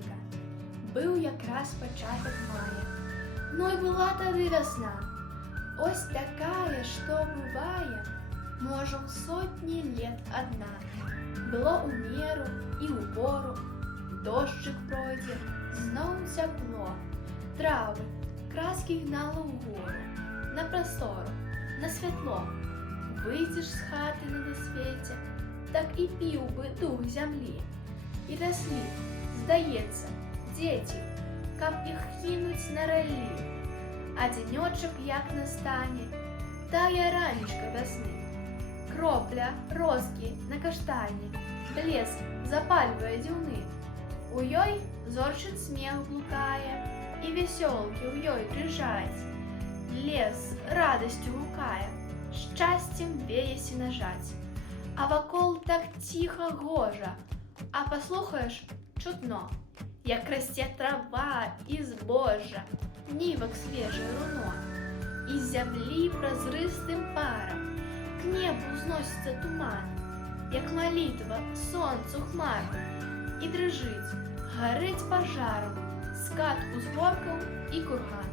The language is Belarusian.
хустинка. Быў якраз пачатак мая. Ну і была тады вясна. Ось такая, што бывае, можа, ў сотні лет адна. Было ў меру і ў пору, дождчык пройдзе, зноў цяпло. Травы, краскі гнала ўгору, на прастору, на святло. Выйдзеш з хаты на дасвеце, так і піў бы дух зямлі. І раслі, здаецца, дзеці, каб іх кінуць на раллі. А дзенёчак як настане, тая ранішка вясны. Кропля розкі на каштане, блеск запальвае дзюны. У ёй зорчын смех блукае, і весёлкі ў ёй дрыжаць. Лес радасцю гукае, шчасцем вее сенажаць. А вакол так ціха гожа, а паслухаеш чутно, як расце трава і збожжа, нівак свежае руно. І з зямлі празрыстым парам к небу ўзносіцца туман, як малітва сонцу хмару, і дрыжыць, гарыць пажаром скат узгоркаў і курган.